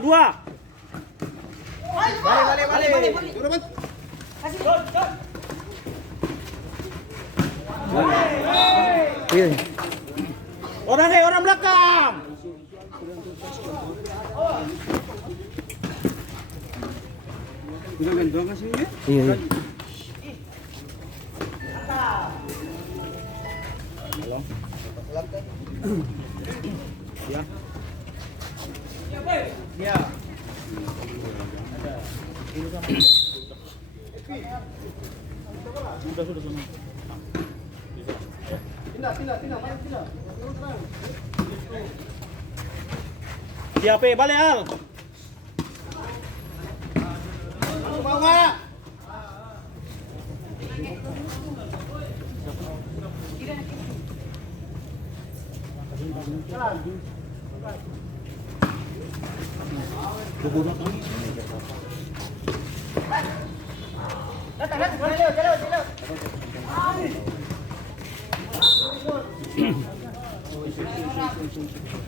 Dua. Balik. Orang belakang. Udah main doang kasih ya? Iya. Ya. Ya. Sudah semua. Pindah. Siapa? Balik Al. Mau nggak?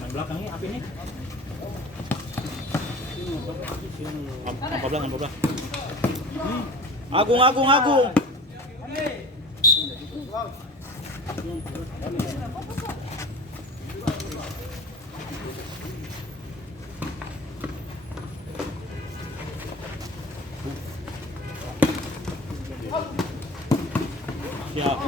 Main belakang nih, api nih. Apa belakang? Agung. Siap.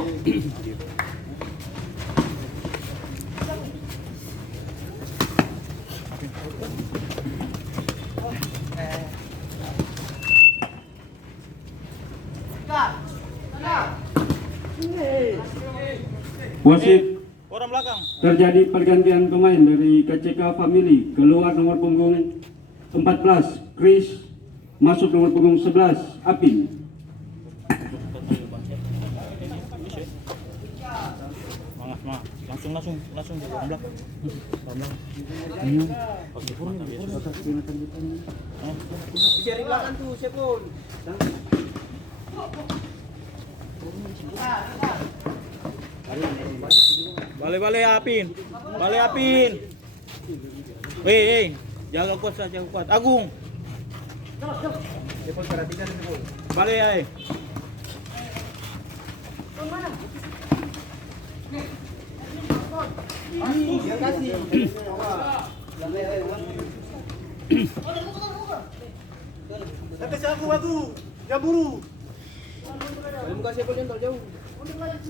Wasit, Orang belakang. terjadi pergantian pemain dari KCK Family. Keluar nomor punggung 14 Chris, masuk nomor punggung 11 Apin. Semangat. Langsung di orang belakang. Cari belakang tuh, Sepul. Balik Apin. Hei, jaga kuat. Agung. Sepul perhatikan Sepul. Balik ay. Dia kasih. Nanti aku. Jangan buru. Buka Sepul yang jauh. Balik.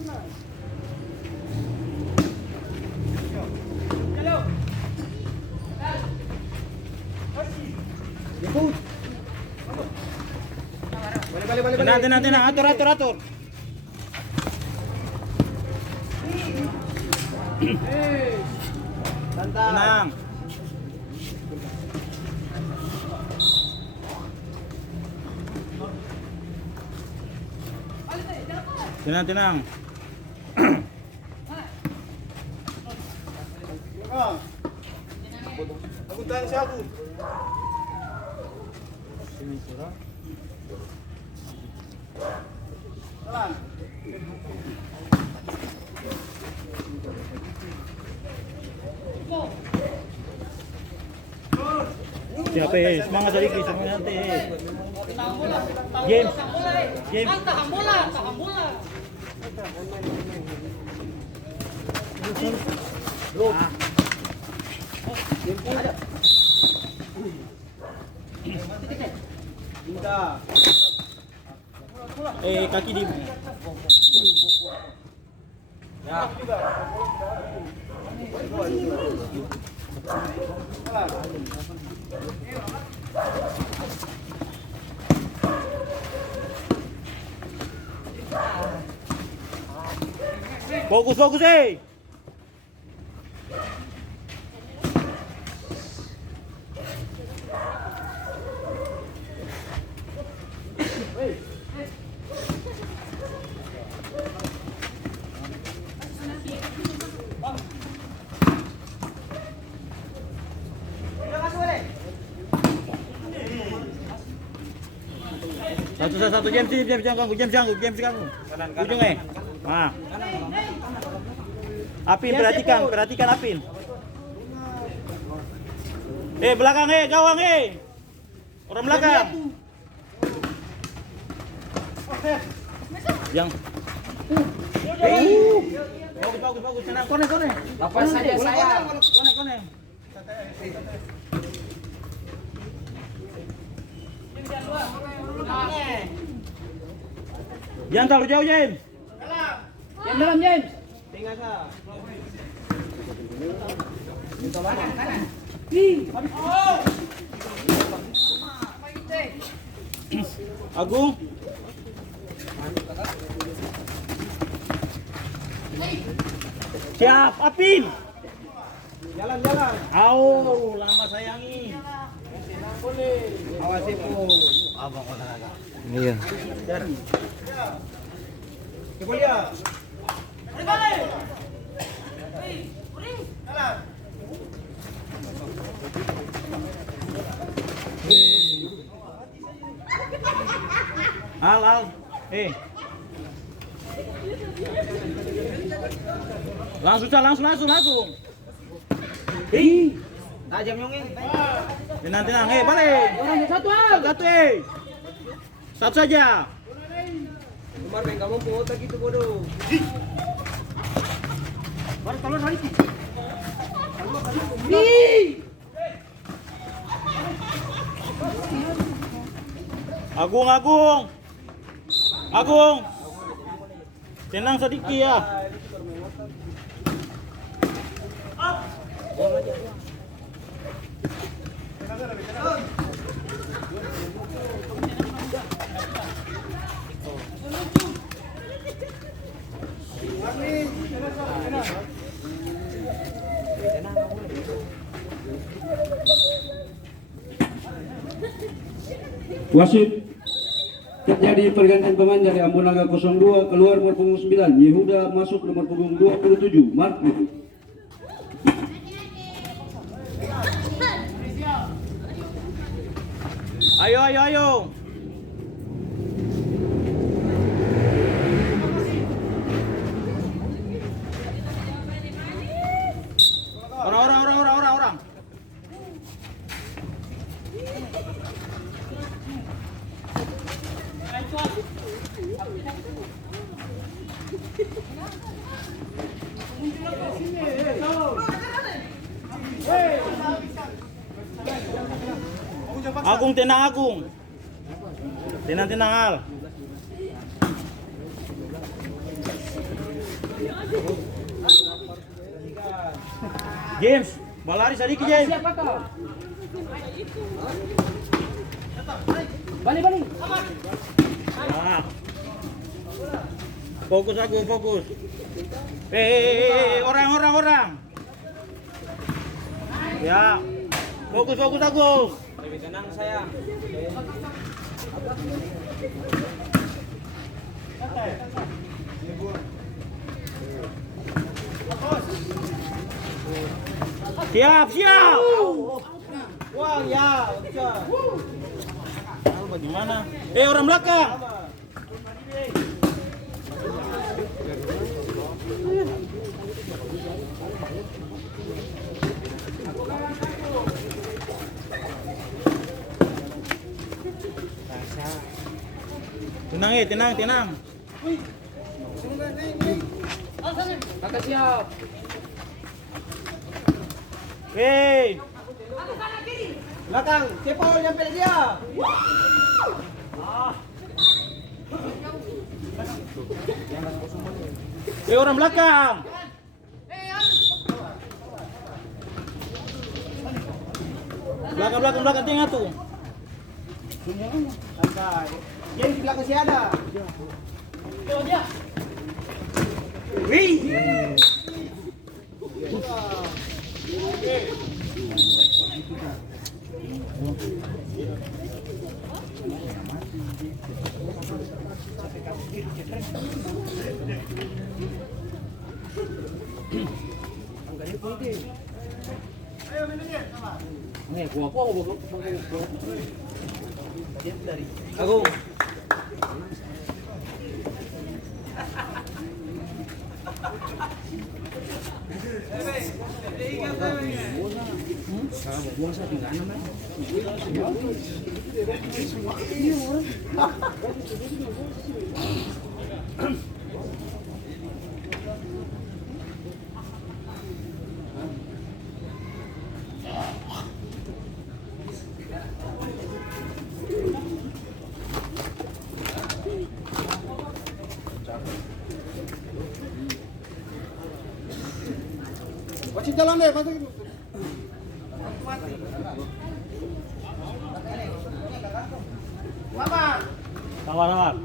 Tenang, atur. Santai. Tenang. Tenang. Aku tahan siapa? Jalan. Siapa? Semangat sedikit, semangat nanti. James. Tahan bola. Minta. Kaki di. Ya. Fokus. Satu James ganggu. Ujung Nah. Apin perhatikan Apin. Belakang gawang Orang belakang. Yang. Bagus. Tenang, kone. Apa saja saya. Kone. Jangan terlalu jauh, James. Yang dalam James. Tinggal sa. Agung. Siap, Apin. Jalan. Lama sayangi. Awas po. Abang ko talaga. Iya. Kemulia. Al. Langsung. Tajam yung Tenang, balik. Orang satu Satu, Satu saja. Kemarin kamu putar gitu bodoh. Agung. Tenang sedikit ya. Wasit, terjadi pergantian pemain dari Ambunaga 02 keluar nomor punggung 9, Yehuda masuk nomor punggung 27, Mark. Ayo. Orang. Agung, tenang. Tenang, Al. James, balari sedikit, James. Siapa kau? Balik. Ah. Fokus. Orang. Ya. Fokus, Agus. Lebih tenang saya. Siap. Wah, ya. Bagaimana? Orang belakang. Tenang. Kakak siap. Belakang, siapa nyampe dia? Orang belakang. Belakang tengah tuh. Santai. Yang di belakang si ada. Agung. Wasit jalan deh, masuk. Tawar.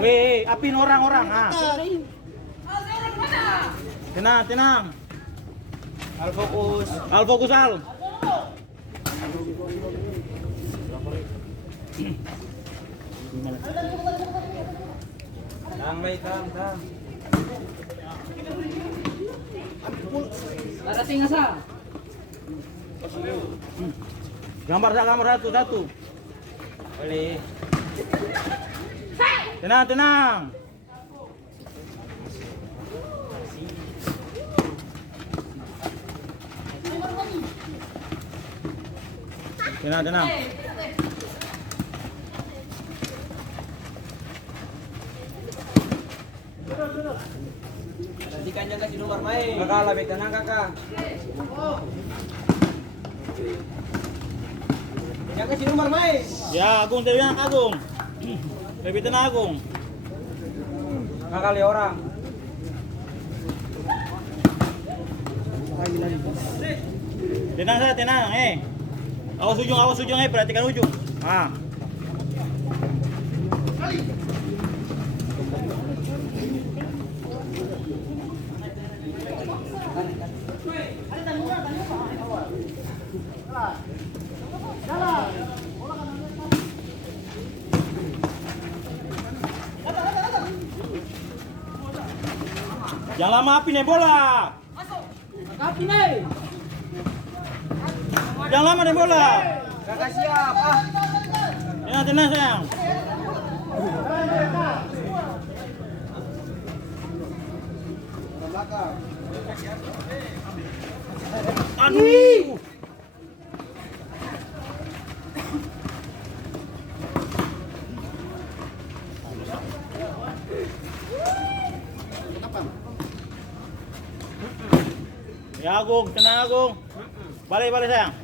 Weh, apin orang-orang. Ah. Tenang. Al fokus. Al fokus al. Tang. Darating asa. Gambar satu. Boleh. Tenang. Tenang. Nantikan jaga si nomor main. Kakak lebih tenang kakak. Jaga si nomor main. Ya, Agung tenang Agung. Lebih tenang Agung. Kakak lihat orang. Tenang. Awas ujung perhatikan ujung. Ah. Jangan lama api nih bola. Kapi nih. Jangan lama nih bola. Kakak siap. Tenang sayang. Aduh. Ya Agung, tenang Agung. Balik sayang.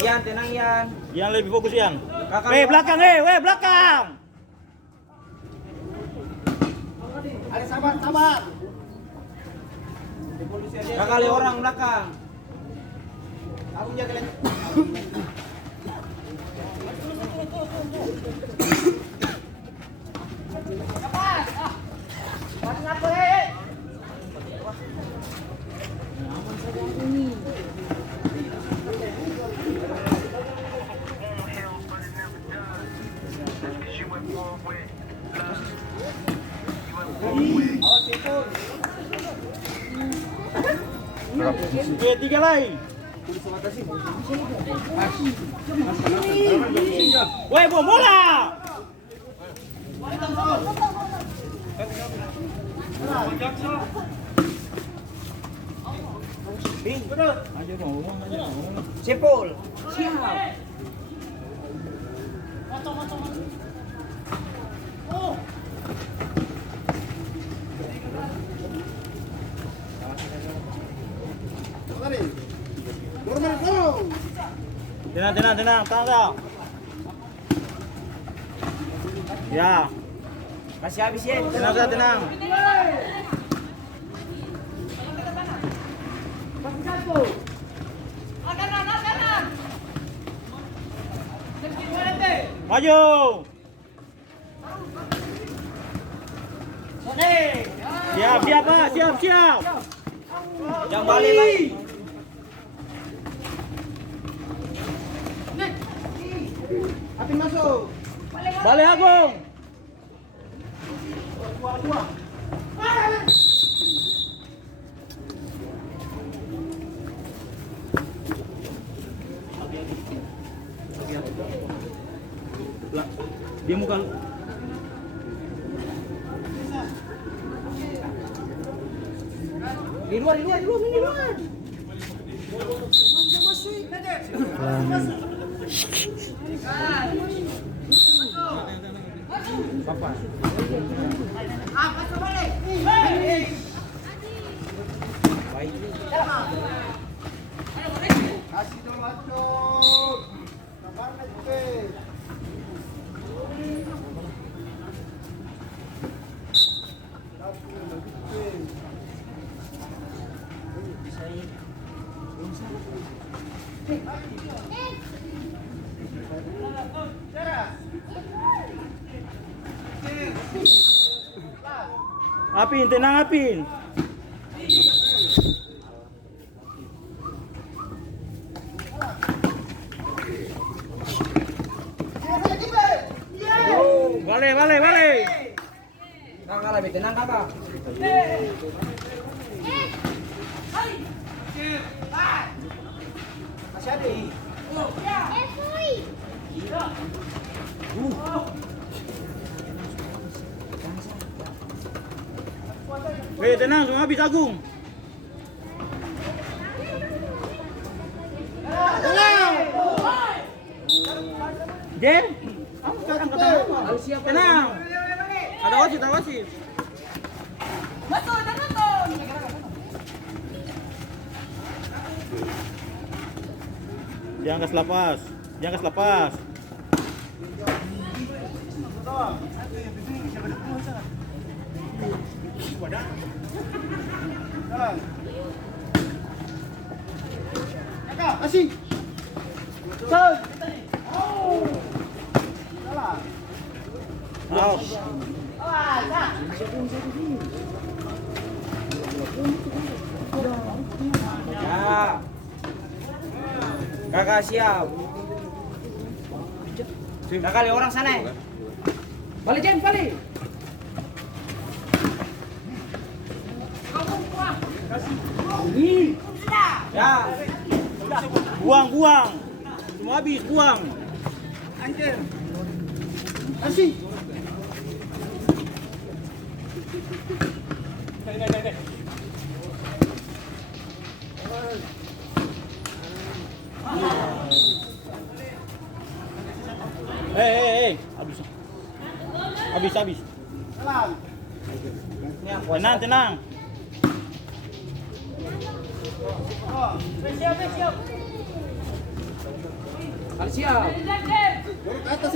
Ian, tenang Ian. Yang lebih fokus Yan. Kakak Belakang, belakang. Ada sabar. Kakak lihat orang belakang. Aku jaga lagi. Tiga lain. Woi, bola. Cepol. Siap. Tenang, tahan. Ya. Kasih habis ya. Tenang. Maju. Siap, Pak. Siap. Yang balik lagi. Kapin masuk. Balik Agung. Lah, dia muka Di luar, di luar. Kasih dong masuk. Kabar masuk. Apin, tenang Apin. Balik. Kakak lebih tenang kakak. Masih ada. Tenang, semua habis Agung. Jen, tenang. Ada wasit. Jangan selepas. Kakak, kasih. Salah. Out. Ya. Kakak siap. Kakak lihat orang sana. Balik, Jen, balik. Ya. Buang. Semua habis, buang. Anjir. Kasih. Hei. Habis. Salam. Tenang. Balik siap. Ke atas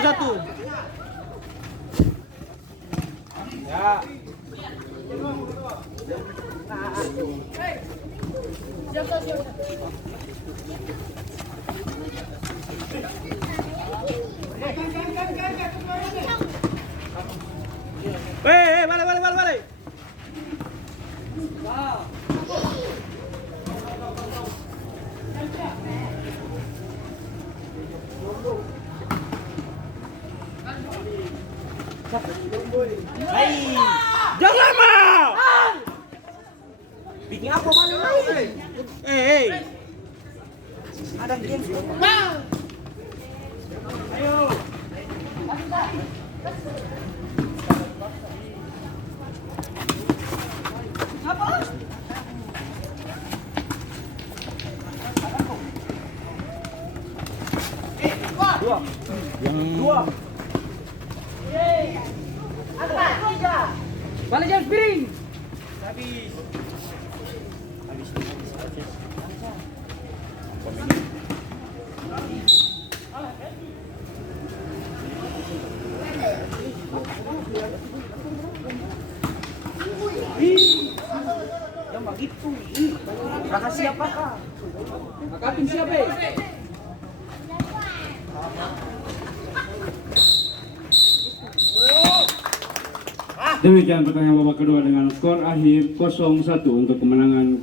Satu. Ya. Balik. Hai. Jangan lama. Bikin apa balik lagi? Hei. Ada game. Dua. Balik, Jen, piring. Habis. Yang begitu. Kakak siapa kak? Kapin siap, eh. Demikian pertandingan babak kedua dengan skor akhir 0-1 untuk kemenangan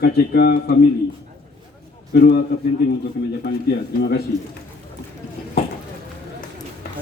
KCK Family. Kedua kapten tim untuk kemeja panitia. Terima kasih.